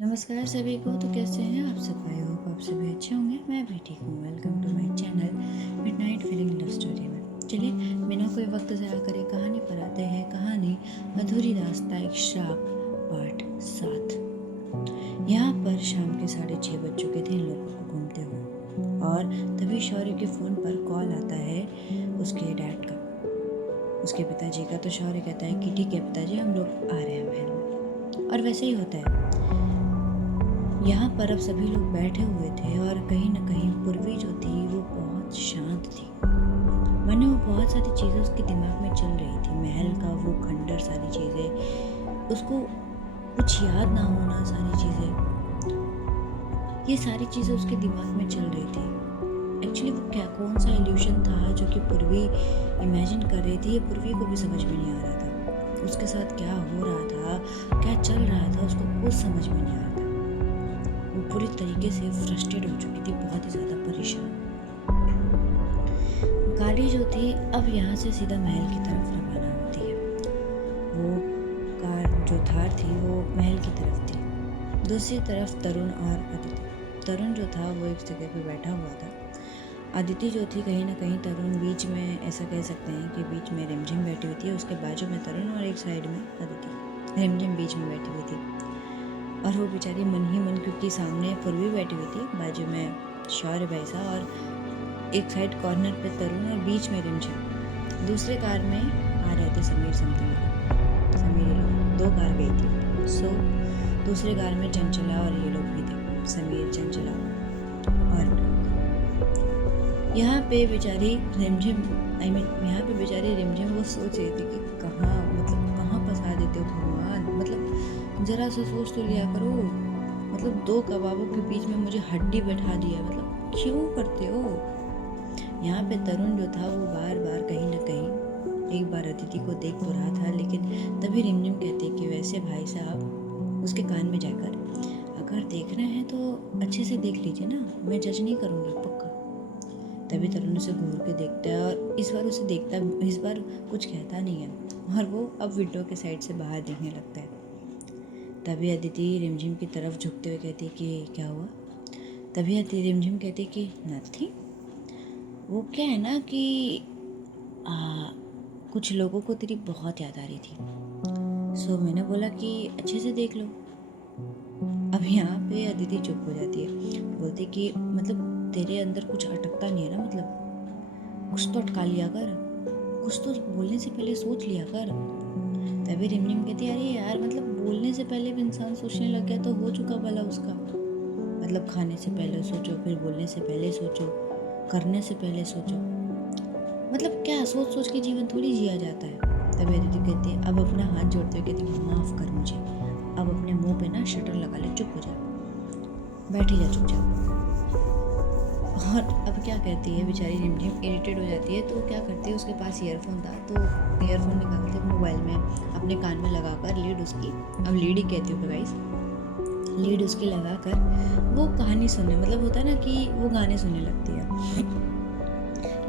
नमस्कार सभी को। तो कैसे हैं आप सब? आई होप आप सभी अच्छे होंगे। मैं भी ठीक हूँ। Welcome to my channel midnight feeling love story में। चलिए बिना कोई वक्त ज़ाया करे कहानी पर आते हैं। कहानी अधूरी रास्ता एक श्राप पार्ट 7। यहाँ पर शाम के 6:30 बज चुके थे इन लोगों को घूमते हुए, और तभी शौर्य के फ़ोन पर कॉल आता है उसके डैड का, उसके पिताजी का। तो शौर्य कहता है कि ठीक है पिताजी, हम लोग आ रहे हैं महल में। और वैसे ही होता है। यहाँ पर अब सभी लोग बैठे हुए थे और कहीं न कहीं पूर्वी जो थी वो बहुत शांत थी। माने वो बहुत सारी चीज़ें उसके दिमाग में चल रही थी। महल का वो खंडर, सारी चीज़ें, उसको कुछ याद ना होना, सारी चीज़ें, ये सारी चीज़ें उसके दिमाग में चल रही थी। एक्चुअली वो क्या, कौन सा इल्यूशन था जो कि पूर्वी इमेजिन कर रही थी, ये पूर्वी को भी समझ में नहीं आ रहा था। उसके साथ क्या हो रहा था, क्या चल रहा था, उसको कुछ समझ में नहीं आ रहा था। वो पूरी तरीके से फ्रस्ट्रेट हो चुकी थी, बहुत ही ज़्यादा परेशान। गाड़ी जो थी अब यहाँ से सीधा महल की तरफ रवाना होती है। वो कार जो थार थी वो महल की तरफ थी। दूसरी तरफ तरुण और अदिति। तरुण जो था वो एक जगह पे बैठा हुआ था। अदिति जो थी कहीं ना कहीं तरुण बीच में, ऐसा कह सकते हैं कि बीच में रिमझिम बैठी हुई थी। उसके बाजू में तरुण और एक साइड में अदिति। रिमझिम बीच में बैठी हुई थी और वो बेचारी मन ही मन, क्योंकि सामने पूर्वी बैठी हुई थी, बाजू में शौर्य भाई साहब, और एक साइड कॉर्नर पे तरुण और बीच में रिमझिम। दूसरे कार में आ रहे थे समीर समथिंग, समीर ये लोग, 2 कार गई थी। सो दूसरे कार में चंचला और ये लोग भी थे, समीर, चंचला और यहाँ पे बेचारी रिमझिम, यहाँ पे बेचारी रिमझिम वो सोच रही थी कि कहाँ फंसा देते हो भगवान। ज़रा सा सोच तो लिया करो। 2 कबाबों के बीच में मुझे हड्डी बैठा दिया, क्यों करते हो। यहाँ पे तरुण जो था वो बार बार कहीं ना कहीं एक बार अदिति को देख तो रहा था, लेकिन तभी रिमझिम कहते कि वैसे भाई साहब, उसके कान में जाकर, अगर देखना है तो अच्छे से देख लीजिए ना, मैं जज नहीं करूँगी पक्का। तभी तरुण उसे घूर के देखता है और इस बार कुछ कहता नहीं है, और वो अब विंडो के साइड से बाहर देखने लगता है। तभी अदिति रिमझिम की तरफ झुकते हुए कहती कि क्या हुआ। तभी अदिति रिमझिम कहती कि नथिंग। वो क्या है ना कि कुछ लोगों को तेरी बहुत याद आ रही थी, सो मैंने बोला कि अच्छे से देख लो। अब यहाँ पे अदिति चुप हो जाती है, बोलती कि तेरे अंदर कुछ अटकता नहीं है ना, कुछ तो अटका लिया कर, कुछ तो बोलने से पहले सोच लिया कर। तभी रिमझिम कहती है अरे यार, बोलने से पहले भी इंसान सोचने लग गया तो हो चुका भला उसका। खाने से पहले सोचो, फिर बोलने से पहले सोचो, करने से पहले सोचो। क्या सोच सोच के जीवन थोड़ी जिया जाता है। तभी अदिति कहती है, अब अपना हाथ जोड़ते हुए कहती है माफ़ कर मुझे, अब अपने मुंह पे ना शटर लगा ले, चुप हो जा, बैठी जा चुपचाप। और अब क्या कहती है बेचारी रिमझिम, इरिटेट हो जाती है। तो क्या करती है, उसके पास ईयरफोन था तो ईयरफोन निकाल के मोबाइल में अपने कान में लगाकर लीड उसकी, अब लीड ही कहती हूँ गाइस, लीड उसकी लगाकर वो कहानी सुनने, होता है ना कि वो गाने सुनने लगती है।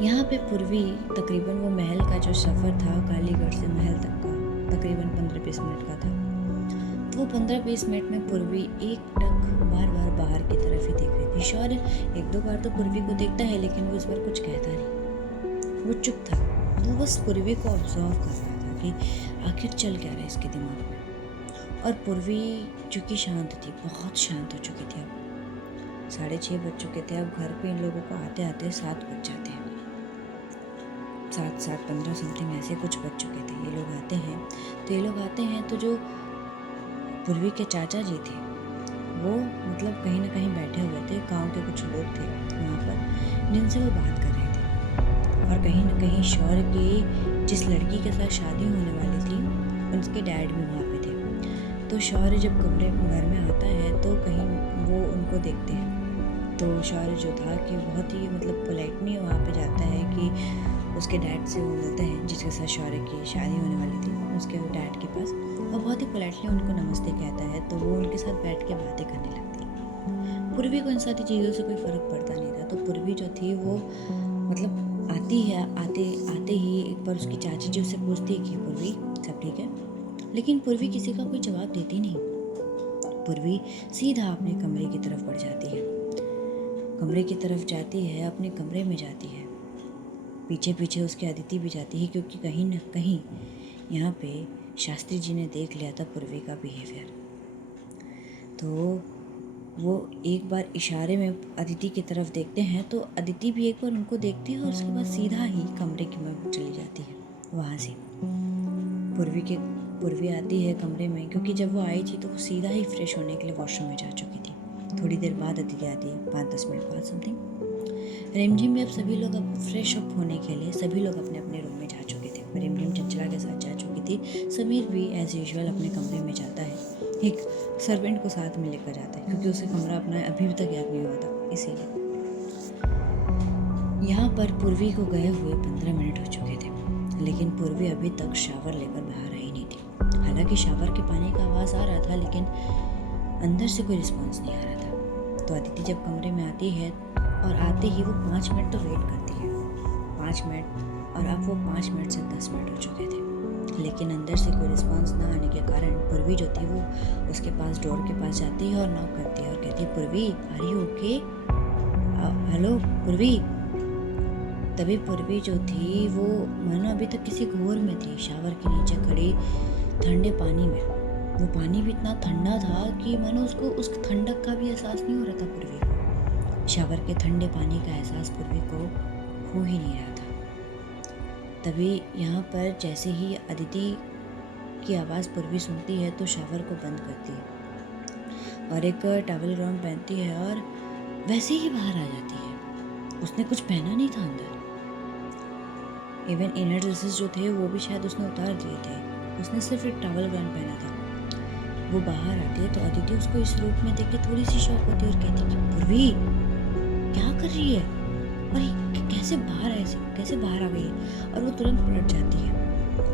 यहाँ पे पूर्वी तकरीबन वो महल का जो सफ़र था कालीगढ़ से महल तक का, तकरीबन 15-20 मिनट का था। तो वो 15-20 मिनट में पूर्वी एक टक बार बार बाहर की तरफ ही देख रही थी। शौर्य 1-2 बार तो पूर्वी को देखता है, लेकिन वो इस बार कुछ कहता नहीं, वो चुप था। वो बस पूर्वी को ऑब्जर्व कर रहा था कि आखिर चल क्या रहा है इसके दिमाग में। और पूर्वी चूँकि शांत थी, बहुत शांत हो चुकी थी। अब 6:30 बज चुके थे। अब घर पे इन लोगों को आते आते 7 बज जाते हैं, 7-7:15 समथिंग ऐसे कुछ बज चुके थे। ये लोग आते हैं तो जो पूर्वी के चाचा जी थे वो कहीं ना कहीं बैठे हुए थे। गांव के कुछ लोग थे वहाँ पर जिनसे वो बात कर रहे थे, और कहीं ना कहीं शौर्य की जिस लड़की के साथ शादी होने वाली थी उनके डैड भी वहाँ पे थे। तो शौर्य जब घर में आता है तो कहीं वो उनको देखते हैं। तो शौर्य जो था कि बहुत ही पोलाइटली वहाँ पे जाता है कि उसके डैड से वो मिलते हैं, जिसके साथ शौर्य की शादी होने वाली थी, उसके डैड के पास। और बहुत ही पोलाइटली उनको नमस्ते कहता है। तो वो उनके साथ बैठ के बातें करने लगती है। पूर्वी को इन सारी चीज़ों से कोई फ़र्क पड़ता नहीं था। तो पूर्वी जो थी वो आते ही एक बार उसकी चाची जी उससे पूछती है कि पूर्वी सब ठीक है, लेकिन पूर्वी किसी का कोई जवाब देती नहीं। पूर्वी सीधा अपने कमरे की तरफ बढ़ जाती है। कमरे की तरफ जाती है, अपने कमरे में जाती है। पीछे पीछे उसके अदिति भी जाती है, क्योंकि कहीं न कहीं यहाँ पे शास्त्री जी ने देख लिया था पूर्वी का बिहेवियर। तो वो एक बार इशारे में अदिति की तरफ देखते हैं, तो अदिति भी एक बार उनको देखती है और उसके बाद सीधा ही कमरे की में चली जाती है। वहाँ से पूर्वी आती है कमरे में, क्योंकि जब वो आई थी तो वो सीधा ही फ्रेश होने के लिए वॉशरूम में जा चुकी थी। थोड़ी देर बाद अदिति आती है, 5-10 मिनट बाद समथिंग। रिमझिम में अब सभी लोग अब फ्रेश अप होने के लिए सभी लोग अपने अपने रूम में जा चुके थे। रिमझिम चंचला के साथ जा चुकी थी। समीर भी एज यूजुअल अपने कमरे में जाता है, एक सर्वेंट को साथ में लेकर जाता है, क्योंकि उसे कमरा अपना अभी तक याद नहीं हुआ था, इसीलिए। यहाँ पर पूर्वी को गए हुए 15 मिनट हो चुके थे, लेकिन पूर्वी अभी तक शावर लेकर बाहर आई नहीं थी। हालांकि शावर के पानी का आवाज़ आ रहा था, लेकिन अंदर से कोई रिस्पॉन्स नहीं आ रहा था। तो अदिति जब कमरे में आती है और आते ही वो 5 मिनट तो वेट करती है, 5 मिनट, और अब वो 5 मिनट से 10 मिनट हो चुके थे, लेकिन अंदर से कोई रिस्पॉन्स ना आने के कारण पूर्वी जो थी वो उसके पास डोर के पास जाती है और नॉक करती है और कहती है, पूर्वी आर यू ओके? हेलो पूर्वी। तभी पूर्वी जो थी वो मानो अभी तक किसी घोर में थी, शावर के नीचे खड़ी ठंडे पानी में। वो पानी भी इतना ठंडा था कि मानो उसको उस ठंडक का भी एहसास नहीं हो रहा था पूर्वी को। शावर के ठंडे पानी का एहसास पूर्वी को हो ही नहीं रहा था। तभी यहाँ पर जैसे ही अदिति की आवाज़ पूर्वी सुनती है तो शावर को बंद करती है और एक टॉवल ग्राउंड पहनती है और वैसे ही बाहर आ जाती है। उसने कुछ पहना नहीं था अंदर, इवन इनर ड्रेसेस जो थे वो भी शायद उसने उतार दिए थे, उसने सिर्फ एक टॉवल ग्राउंड पहना था। वो बाहर आती है तो अदिति उसको इस रूप में देख के थोड़ी सी शॉक होती है और कहती है कि पूर्वी क्या कर रही है और ये कैसे बाहर आ गई है? और वो तुरंत पलट जाती है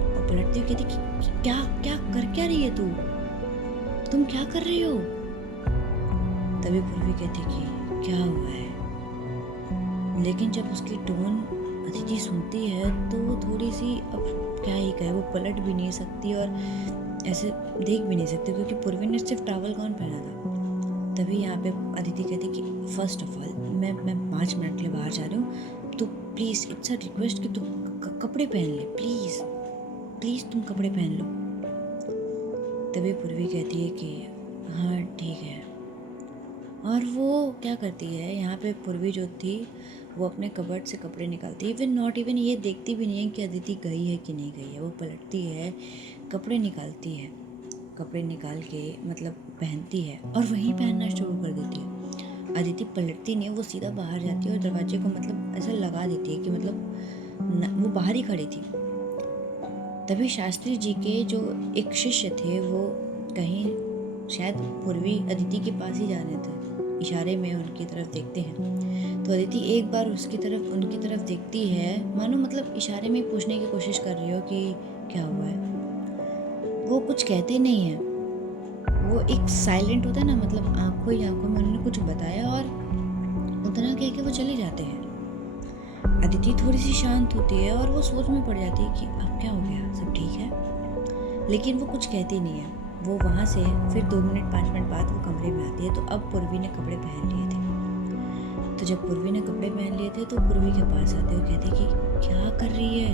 और पलटती हुई कहती कि क्या रही है तुम क्या कर रही हो? तभी पूर्वी कहती कि क्या हुआ है, लेकिन जब उसकी टोन अदिति सुनती है तो वो थोड़ी सी, अब क्या ही कहे, वो पलट भी नहीं सकती और ऐसे देख भी नहीं सकती, क्योंकि पूर्वी ने सिर्फ टॉवल गाउन पहना था। तभी यहाँ पे अदिति कहती कि फर्स्ट ऑफ ऑल मैं 5 मिनट के लिए बाहर जा रही हूँ, तो प्लीज़ इट्स अ रिक्वेस्ट कि तुम कपड़े पहन ले, प्लीज़ तुम कपड़े पहन लो। तभी पूर्वी कहती है कि हाँ ठीक है, और वो क्या करती है, यहाँ पे पूर्वी जो थी वो अपने कबर्ड से कपड़े निकालती है, नॉट इवन ये देखती भी नहीं है कि अदिति गई है कि नहीं गई है। वो पलटती है, कपड़े निकालती है, कपड़े निकाल के मतलब पहनती है और वहीं पहनना शुरू कर देती है। अदिति पलटती नहीं, वो सीधा बाहर जाती है और दरवाजे को मतलब ऐसा लगा देती है कि मतलब वो बाहर ही खड़ी थी। तभी शास्त्री जी के जो एक शिष्य थे वो कहीं शायद पूर्वी अदिति के पास ही जाने थे, इशारे में उनकी तरफ देखते हैं। तो अदिति एक बार उनकी तरफ देखती है, मानो मतलब इशारे में पूछने की कोशिश कर रही हो कि क्या हुआ है। वो कुछ कहते नहीं है, वो एक साइलेंट होता है ना, मतलब आंखों ही आंखों में उन्होंने कुछ बताया और उतना कह के वो चले जाते हैं। अदिति थोड़ी सी शांत होती है और वो सोच में पड़ जाती है कि अब क्या हो गया, सब ठीक है, लेकिन वो कुछ कहती नहीं है। वो वहाँ से फिर 2 मिनट 5 मिनट बाद वो कमरे में आती है। तो अब पूर्वी ने कपड़े पहन लिए थे, तो जब पूर्वी ने कपड़े पहन लिए थे तो पूर्वी के पास आते और कहते कि क्या कर रही है,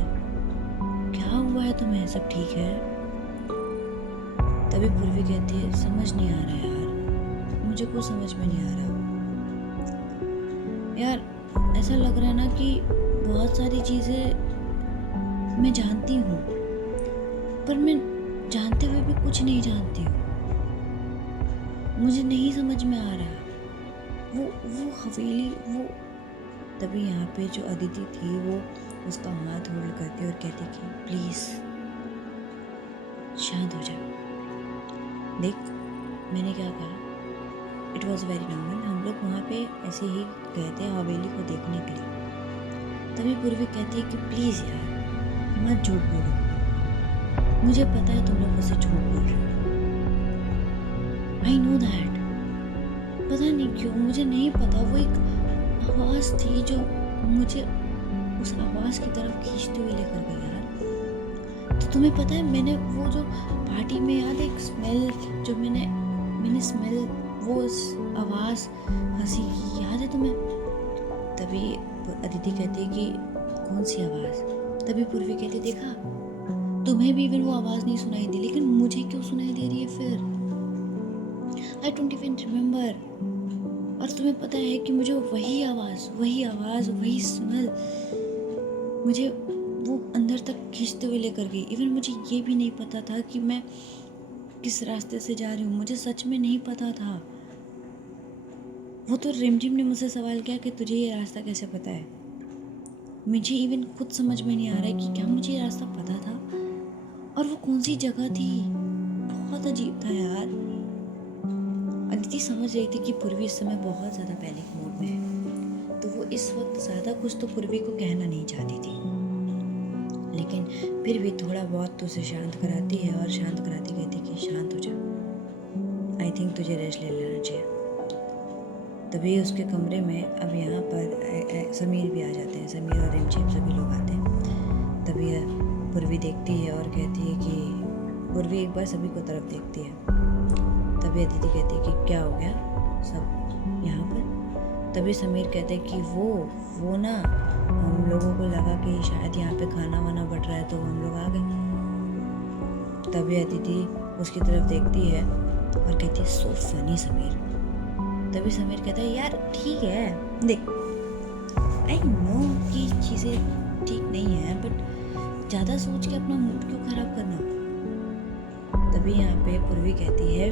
क्या हुआ है तुम्हें, सब ठीक है? तभी पूर्वी कहती है समझ नहीं आ रहा यार, मुझे कुछ समझ में नहीं आ रहा यार, ऐसा लग रहा है ना कि बहुत सारी चीज़ें मैं जानती हूँ पर मैं जानते हुए भी कुछ नहीं जानती हूँ, मुझे नहीं समझ में आ रहा। वो हवेली, वो तभी यहाँ पे जो अदिति थी वो उसका हाथ होल्ड करती और कहती कि प्लीज़ शांत हो जा, देख मैंने क्या कहा, इट वॉज वेरी नॉर्मल, हम लोग वहाँ पे ऐसे ही गए थे हवेली को देखने के लिए। तभी पूर्वी कहती है कि प्लीज़ यार मत झूठ बोलो, मुझे पता है तुम लोग मुझसे झूठ बोल रहे हो, आई नो दैट, पता नहीं क्यों, मुझे नहीं पता, वो एक आवाज़ थी जो मुझे उस आवाज़ की तरफ खींचते हुए लेकर गई यार। तो तुम्हें पता है मैंने वो जो पार्टी में याद है एक स्मेल जो मैंने मैंने स्मेल, वो आवाज़ हंसी की याद है तुम्हें? तभी अदिति कहती है कि कौन सी आवाज़? तभी पूर्वी कहती देखा, तुम्हें भी इवन वो आवाज़ नहीं सुनाई दी, लेकिन मुझे क्यों सुनाई दे रही है फिर? I don't even remember. और तुम्हें पता है कि मुझे वही आवाज़, वही स्मेल मुझे वो अंदर तक खींचते हुए लेकर गई। इवन मुझे ये भी नहीं पता था कि मैं किस रास्ते से जा रही हूँ, मुझे सच में नहीं पता था। वो तो रिमझिम ने मुझसे सवाल किया कि तुझे ये रास्ता कैसे पता है। मुझे इवन खुद समझ में नहीं आ रहा है कि क्या मुझे ये रास्ता पता था और वो कौन सी जगह थी। बहुत अजीब था यार। अदिति समझ रही थी कि पूर्वी इस समय बहुत ज़्यादा पैनिक मोड में है, तो वो इस वक्त ज़्यादा कुछ तो पूर्वी को कहना नहीं चाहती थी, लेकिन फिर भी थोड़ा बहुत तो उसे शांत कराती है और शांत कराती कहती कि शांत हो जा, आई थिंक तुझे रेस्ट ले लेना चाहिए। तभी उसके कमरे में अब यहाँ पर समीर भी आ जाते हैं, समीर और रिमझिम सभी लोग आते हैं। तभी पूर्वी देखती है और कहती है कि पूर्वी एक बार सभी को तरफ देखती है। तभी अदिति कहती है कि क्या हो गया सब यहाँ पर? तभी समीर कहते हैं कि वो ना, हम लोगों को लगा कि शायद यहाँ पे खाना वाना बट रहा है तो हम लोग आ गए। तभी अदिति उसकी तरफ देखती है और कहती है सो फनी समीर। तभी समीर कहता है यार ठीक है, देख आई नो कि चीज़ें ठीक नहीं है, बट ज़्यादा सोच के अपना मूड क्यों खराब करना। तभी यहाँ पे पूर्वी कहती है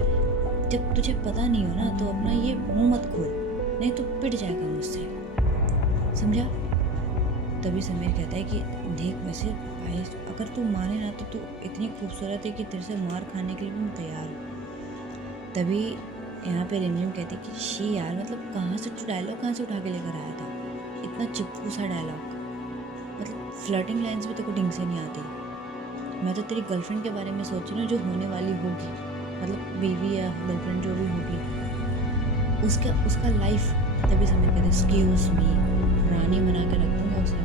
जब तुझे पता नहीं हो ना तो अपना ये मुंह मत खोल, नहीं तो पिट जाएगा मुझसे, समझा? तभी समीर कहता है कि देख वैसे भाई अगर तू माने ना तो तू इतनी खूबसूरत है कि तेरे से मार खाने के लिए भी मैं तैयार हूँ। तभी यहाँ पे रिमझिम कहती कि शी यार, मतलब कहाँ से तू डायलॉग कहाँ से उठा के लेकर आया था, इतना चिपकू सा डायलॉग, मतलब फ्लर्टिंग लाइन्स भी तेरे को ढंग से नहीं आती। मैं तो तेरी गर्लफ्रेंड के बारे में सोच रही हूँ जो होने वाली होगी, मतलब बीवी या गर्लफ्रेंड जो भी होगी उसका लाइफ। तभी समीर कहते एक्सक्यूज मी, रानी बना के रख दूँगा उसे।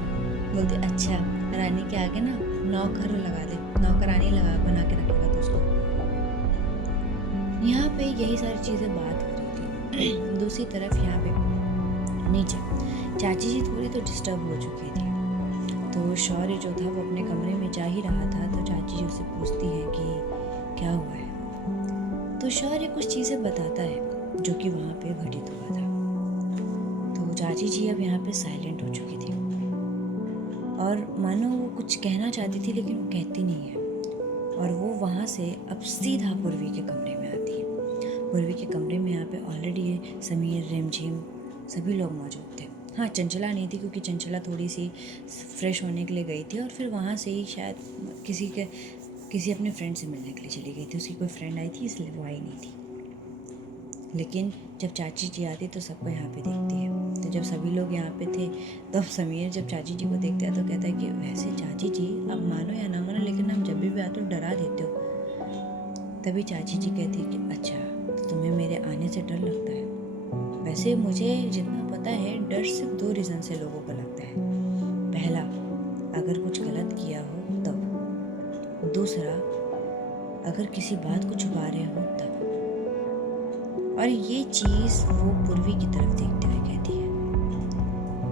बोलते अच्छा, रानी के आगे ना नौकर लगा दे, नौकरानी बना के रखेगा तो उसको। यहाँ पे यही सारी चीज़ें बात हो रही थी। दूसरी तरफ यहाँ पे नीचे चाची जी थोड़ी तो डिस्टर्ब हो चुकी थी, तो शौर्य जो था वो अपने कमरे में जा ही रहा था, तो चाची जी उससे पूछती है कि क्या हुआ है। तो शौर्य कुछ चीज़ें बताता है जो कि वहाँ पे घटित हुआ था। तो चाची जी अब यहाँ पे साइलेंट हो चुकी थी और मानो वो कुछ कहना चाहती थी लेकिन वो कहती नहीं है, और वो वहाँ से अब सीधा पूर्वी के कमरे में आती है। पूर्वी के कमरे में यहाँ पे ऑलरेडी समीर, रिमझिम सभी लोग मौजूद थे। हाँ, चंचला नहीं थी क्योंकि चंचला थोड़ी सी फ्रेश होने के लिए गई थी और फिर वहाँ से ही शायद किसी अपने फ्रेंड से मिलने के लिए चली गई थी। उसकी कोई फ्रेंड आई थी इसलिए वो आई नहीं थी। लेकिन जब चाची जी आती तो सबको यहाँ पे देखती है। तो जब सभी लोग यहाँ पे थे तब समीर जब चाची जी को देखता है तो कहता है कि वैसे चाची जी आप मानो या ना मानो लेकिन हम जब भी आते हो डरा देते हो। तभी चाची जी कहती है कि अच्छा तो तुम्हें मेरे आने से डर लगता है। वैसे मुझे जितना पता है डर सिर्फ 2 रीज़न से लोगों को लगता है। पहला, अगर कुछ गलत किया हो तब। दूसरा, अगर किसी बात को छुपा रहे हो तब। और ये चीज़ वो पूर्वी की तरफ देखते हुए कहती है।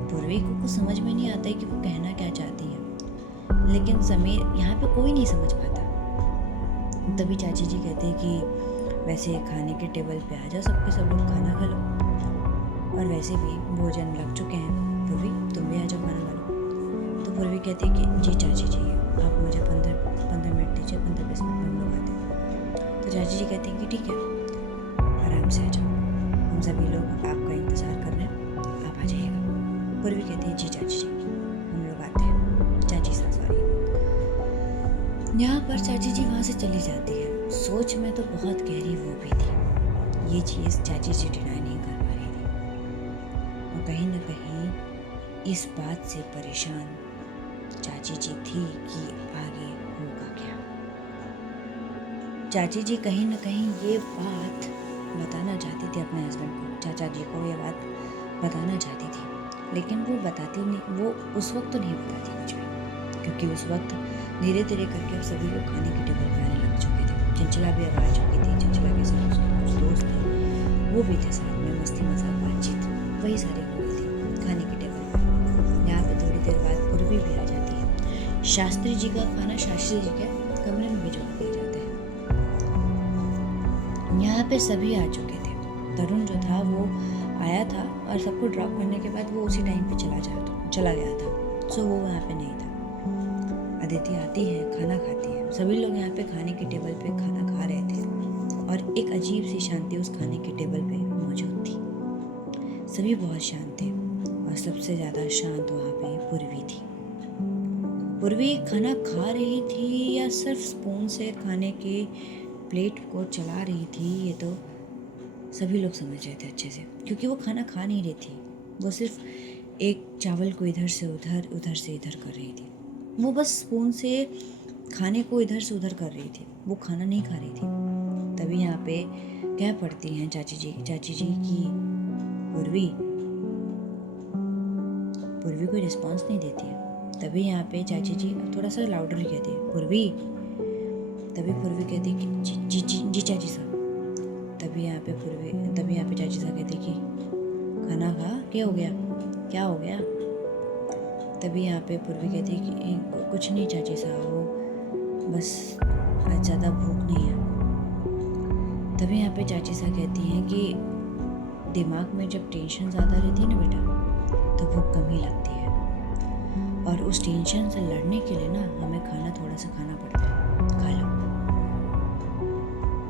पूर्वी को कुछ समझ में नहीं आता है कि वो कहना क्या चाहती है, लेकिन समीर यहाँ पे कोई नहीं समझ पाता। तभी चाची जी कहते हैं कि वैसे खाने के टेबल पे आ जाओ, सब लोग खाना खा लो, और वैसे भी भोजन लग चुके हैं, पूर्वी तुम भी आ जाओ खाना खा लो। तो पूर्वी कहती है कि जी चाची जी आप मुझे 15 मिनट दीजिए, 15-20 मिनट में हम लोग आते हैं। तो चाची जी कहती हैं कि ठीक है आराम से आ जाओ, हम सभी लोग आपका इंतज़ार कर रहे हैं, आप आ जाइएगा। पूर्वी कहती है जी चाची जी हम लोग आते हैं, चाची सा सॉरी। यहाँ पर चाची जी वहाँ से चली जाती है। सोच में तो बहुत गहरी वो भी थी, ये चीज़ चाची जी डिनाई नहीं कर पा रही थी, और कहीं ना कहीं इस बात से परेशान चाची जी थी कि आगे होगा क्या। चाची जी कहीं ना कहीं ये बात बताना चाहती थी अपने हस्बैंड को, चाचा जी को ये बात बताना चाहती थी, लेकिन वो बताती नहीं, वो उस वक्त तो नहीं बताती कुछ भी, क्योंकि उस वक्त धीरे धीरे करके अब सभी लोग खाने के टेबल पे आने लग चुके थे। चंचला भी अब आ चुकी थी, चंचला के साथ उसके दोस्त थे वो भी थे साथ में, मस्ती मजाक बातचीत वही सारी हो रही थी खाने की टेबल पर। यहाँ पे थोड़ी देर बाद पूर्वी भी आ जाती है। शास्त्री जी का खाना शास्त्री जी के कमरे में भिजवा दिया जाता है। यहाँ पे सभी आ चुके थे। तरुण जो था वो आया था और सबको ड्रॉप करने के बाद वो उसी टाइम पे चला गया था। सो वो वहाँ पे नहीं था। अदिति आती है, खाना खाती है। सभी लोग यहाँ पे खाने की टेबल पे खाना खा रहे थे और एक अजीब सी शांति उस खाने की टेबल पे मौजूद थी। सभी बहुत शांत थे और सबसे ज़्यादा शांत वहाँ पे पूर्वी थी। पूर्वी खाना खा रही थी या सिर्फ स्पून से खाने के प्लेट को चला रही थी, ये तो सभी लोग समझ रहे थे अच्छे से, क्योंकि वो खाना खा नहीं रही थी। वो सिर्फ एक चावल को इधर से उधर, उधर से इधर कर रही थी। वो बस स्पून से खाने को इधर से उधर कर रही थी, वो खाना नहीं खा रही थी। तभी यहाँ पे कह पड़ती हैं चाची जी की पूर्वी कोई रिस्पॉन्स नहीं देती है। तभी यहाँ पे चाची जी थोड़ा सा लाउडर कहती है, पूर्वी। तभी पूर्वी कहती है कि जी चाची साहब। तभी यहाँ पे चाची साहब कहती कि खाना खा, क्या हो गया। तभी यहाँ पे पूर्वी कहती कि कुछ नहीं चाची साहब, वो बस आज ज़्यादा भूख नहीं है। तभी यहाँ पे चाची साहब कहती हैं कि दिमाग में जब टेंशन ज़्यादा रहती है ना बेटा, तो भूख कम ही लगती है और उस टेंशन से लड़ने के लिए ना हमें खाना थोड़ा सा खाना पड़ता है, खा लो।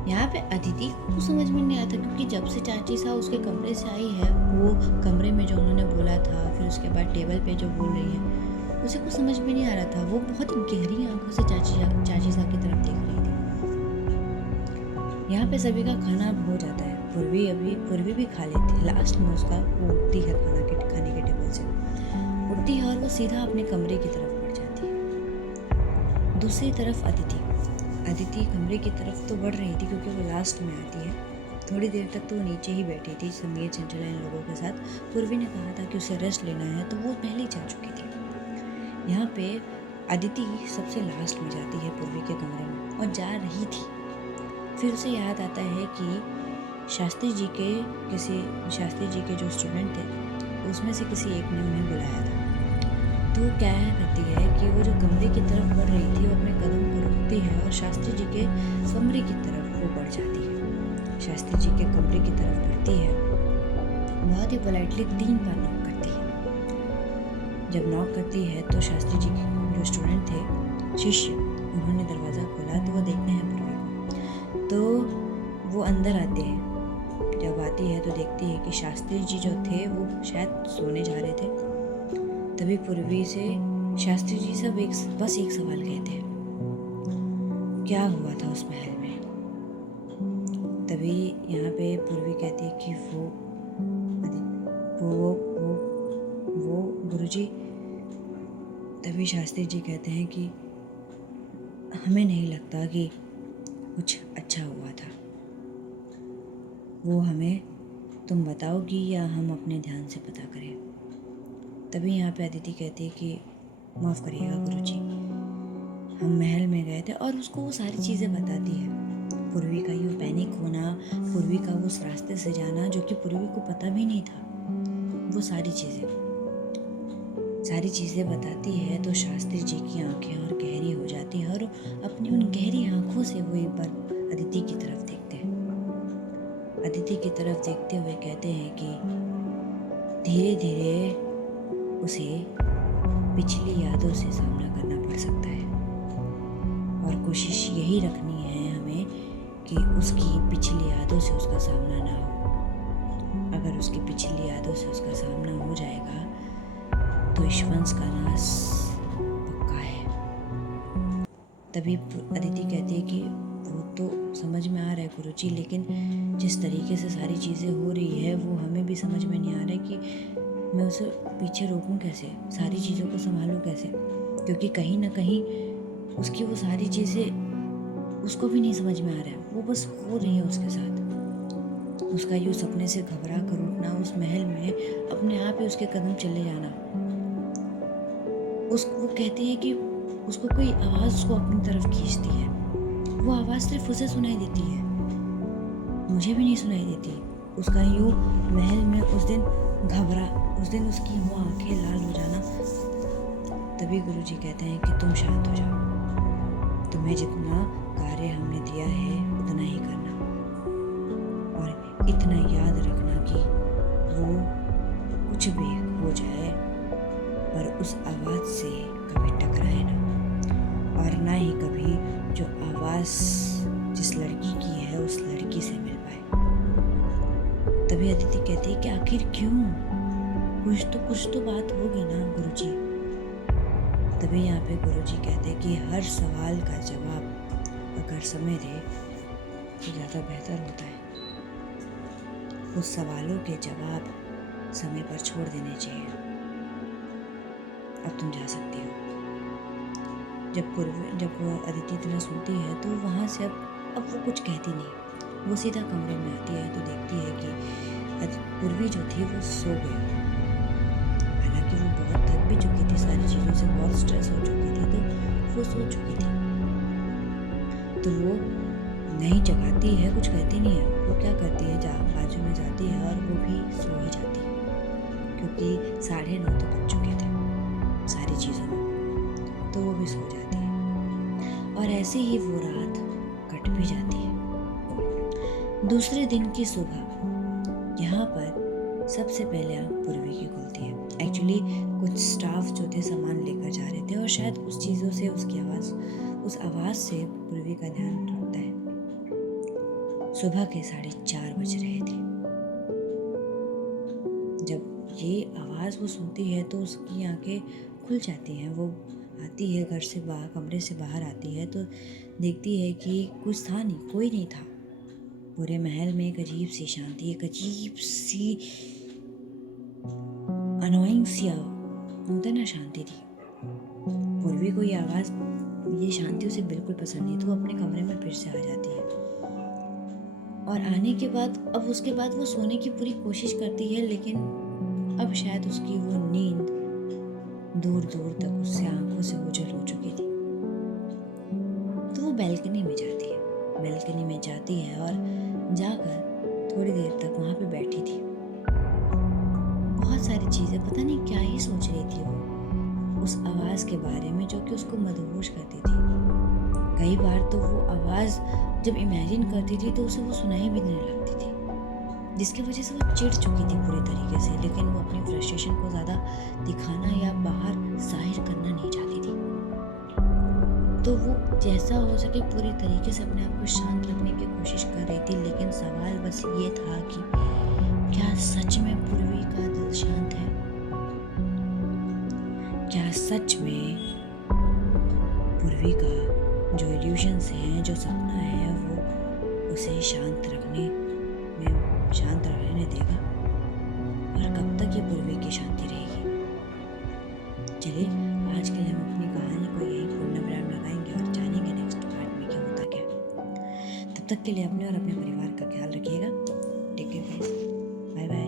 यहाँ पे अदिति को समझ में नहीं आता, क्योंकि जब से चाची साहब उसके कमरे से आई है, वो कमरे में जो उन्होंने बोला था, फिर उसके बाद टेबल पे जो बोल रही है, उसे कुछ समझ में नहीं आ रहा था। वो बहुत गहरी आंखों से चाची साहब की तरफ देख रही थी। यहाँ पे सभी का खाना हो जाता है। पूर्वी भी खा लेती है। लास्ट में उसका वो उठती है खाने के टेबल से उठती है और वो सीधा अपने कमरे की तरफ बढ़ जाती है। दूसरी तरफ अदिति कमरे की तरफ तो बढ़ रही थी, क्योंकि वो लास्ट में आती है। थोड़ी देर तक तो वो नीचे ही बैठी थी समीर, चंचला इन लोगों के साथ। पूर्वी ने कहा था कि उसे रेस्ट लेना है, तो वो पहले ही जा चुकी थी। यहाँ पे अदिति सबसे लास्ट में जाती है पूर्वी के कमरे में और जा रही थी। फिर उसे याद आता है कि शास्त्री जी के जो स्टूडेंट थे, उसमें से किसी एक ने उन्हें बुलाया था। तो क्या करती है कि वो जो कमरे की तरफ बढ़ रही थी, वो अपने कदम को रोकती है और शास्त्री जी के कमरे की तरफ वो बढ़ जाती है। शास्त्री जी के कमरे की तरफ बढ़ती है, बहुत ही पोलाइटली 3 बार नॉक करती है। जब नॉक करती है तो शास्त्री जी के जो स्टूडेंट थे, शिष्य, उन्होंने दरवाज़ा खोला तो वो देखते हैं पूर्वी को। तो वो अंदर आते हैं। जब आती है तो देखती है कि शास्त्री जी जो थे वो शायद सोने जा रहे थे। तभी पूर्वी से शास्त्री जी सब बस एक सवाल कहते हैं, क्या हुआ था उस महल में। तभी यहाँ पे पूर्वी कहती है कि वो गुरुजी। तभी शास्त्री जी कहते हैं कि हमें नहीं लगता कि कुछ अच्छा हुआ था, वो हमें तुम बताओगी या हम अपने ध्यान से पता करें। तभी यहाँ पे अदिति कहती है कि माफ़ करिएगा गुरुजी, हम महल में गए थे, और उसको वो सारी चीज़ें बताती है। पूर्वी का ये पैनिक होना, पूर्वी का उस रास्ते से जाना जो कि पूर्वी को पता भी नहीं था, वो सारी चीज़ें बताती है। तो शास्त्री जी की आंखें और गहरी हो जाती है और अपनी उन गहरी आंखों से वो एक बार अदिति की तरफ देखते हैं। अदिति की तरफ देखते हुए कहते हैं कि धीरे धीरे उसे पिछली यादों से सामना करना पड़ सकता है और कोशिश यही रखनी है हमें कि उसकी पिछली यादों से उसका सामना ना हो। अगर उसकी पिछली यादों से उसका सामना हो जाएगा तो इस वंश का नाश पक्का है। तभी अदिति कहती है कि वो तो समझ में आ रहा है गुरुजी, लेकिन जिस तरीके से सारी चीज़ें हो रही है वो हमें भी समझ में नहीं आ रहा है कि मैं उसे पीछे रोकूं कैसे, सारी चीज़ों को संभालूं कैसे, क्योंकि कहीं ना कहीं उसकी वो सारी चीज़ें उसको भी नहीं समझ में आ रहा है, वो बस हो रही है उसके साथ। उसका यूँ सपने से घबरा कर उठना, उस महल में अपने आप ही उसके कदम चले जाना। वो कहती है कि उसको कोई आवाज़ उसको अपनी तरफ खींचती है, वो आवाज़ सिर्फ उसे सुनाई देती है, मुझे भी नहीं सुनाई देती। उसका यूँ महल में उस दिन उसकी वो आंखें लाल हो जाना। तभी गुरुजी कहते हैं कि तुम शांत हो जाओ, तुम्हें जितना कार्य हमने दिया है उतना ही करना, और इतना याद रखना कि वो कुछ भी हो जाए पर उस आवाज़ से कभी टकराए ना, और ना ही कभी जो आवाज़ जिस लड़की की है उस लड़की से मिल पाए। तभी अदिति कहती है कि आखिर क्यों, कुछ तो बात होगी ना गुरुजी। तभी यहाँ पे गुरुजी कहते हैं कि हर सवाल का जवाब अगर समय दे तो ज़्यादा बेहतर होता है। उस सवालों के जवाब समय पर छोड़ देने चाहिए। अब तुम जा सकती हो। जब वो अदिति इतना सुनती है तो वहाँ से अब वो कुछ कहती नहीं। वो सीधा कमरे में आती है तो देखती है कि पूर्वी जो थी वो सो गई। हालांकि वो बहुत थक भी चुकी थी, सारी चीज़ों से बहुत स्ट्रेस हो चुकी थी, तो वो सो चुकी थी। तो वो नहीं जगाती है, कुछ कहती नहीं है। वो क्या करती है, बाजू में जाती है और वो भी सो ही जाती है, क्योंकि 9:30 तो बज चुके थे सारी चीज़ों में, तो वो भी सो जाती है। और ऐसे ही वो रात कट भी जाती है। दूसरे दिन की सुबह यहाँ पर सबसे पहले आँख पूर्वी की खुलती है। एक्चुअली कुछ स्टाफ जो थे सामान लेकर जा रहे थे और शायद उस चीज़ों से उस आवाज़ से पूर्वी का ध्यान हटता है। सुबह के 4:30 बज रहे थे। जब ये आवाज़ वो सुनती है तो उसकी आंखें खुल जाती हैं। वो आती है घर से बाहर, कमरे से बाहर आती है तो देखती है कि कुछ था नहीं, कोई नहीं था। पूरे महल में एक अजीब सी शांति, एक अजीब सी अनोइंग सी होता ना शांति थी। पूर्वी को ये आवाज़, ये शांति उसे बिल्कुल पसंद नहीं, तो वो अपने कमरे में फिर से आ जाती है। और आने के बाद अब उसके बाद वो सोने की पूरी कोशिश करती है, लेकिन अब शायद उसकी वो नींद दूर दूर तक उससे आंखों से ओझल हो चुकी थी। तो वो बैल्कनी में जाती है और जाकर थोड़ी देर तक वहाँ पे बैठी थी। बहुत सारी चीज़ें, पता नहीं क्या ही सोच रही थी वो उस आवाज़ के बारे में जो कि उसको मदहोश करती थी। कई बार तो वो आवाज़ जब इमेजिन करती थी तो उसे वो सुनाई भी नहीं लगती थी, जिसकी वजह से वो चिढ़ चुकी थी पूरी तरीके से। लेकिन वो अपनी फ्रस्ट्रेशन को ज़्यादा दिखाना या बाहर जाहिर करना नहीं चाहती थी, तो वो जैसा हो सके पूरी तरीके से अपने आप को शांत रखने की कोशिश कर रही थी। लेकिन सवाल बस ये था कि क्या सच में पूर्वी का दिल शांत है? क्या सच में पूर्वी का जो इल्यूशंस हैं, जो सपना है, वो उसे शांत रहने देगा? और कब तक ये पूर्वी की शांति रहेगी? चलिए, आज के लिए हम अपनी कहानी को यहीं पूर्ण विराम लगाएंगे और जानेंगे नेक्स्ट पार्ट में क्या होता क्या। तब तक के लिए अपने और अपने परिवार का ख्याल रखिएगा। Take care guys, bye bye.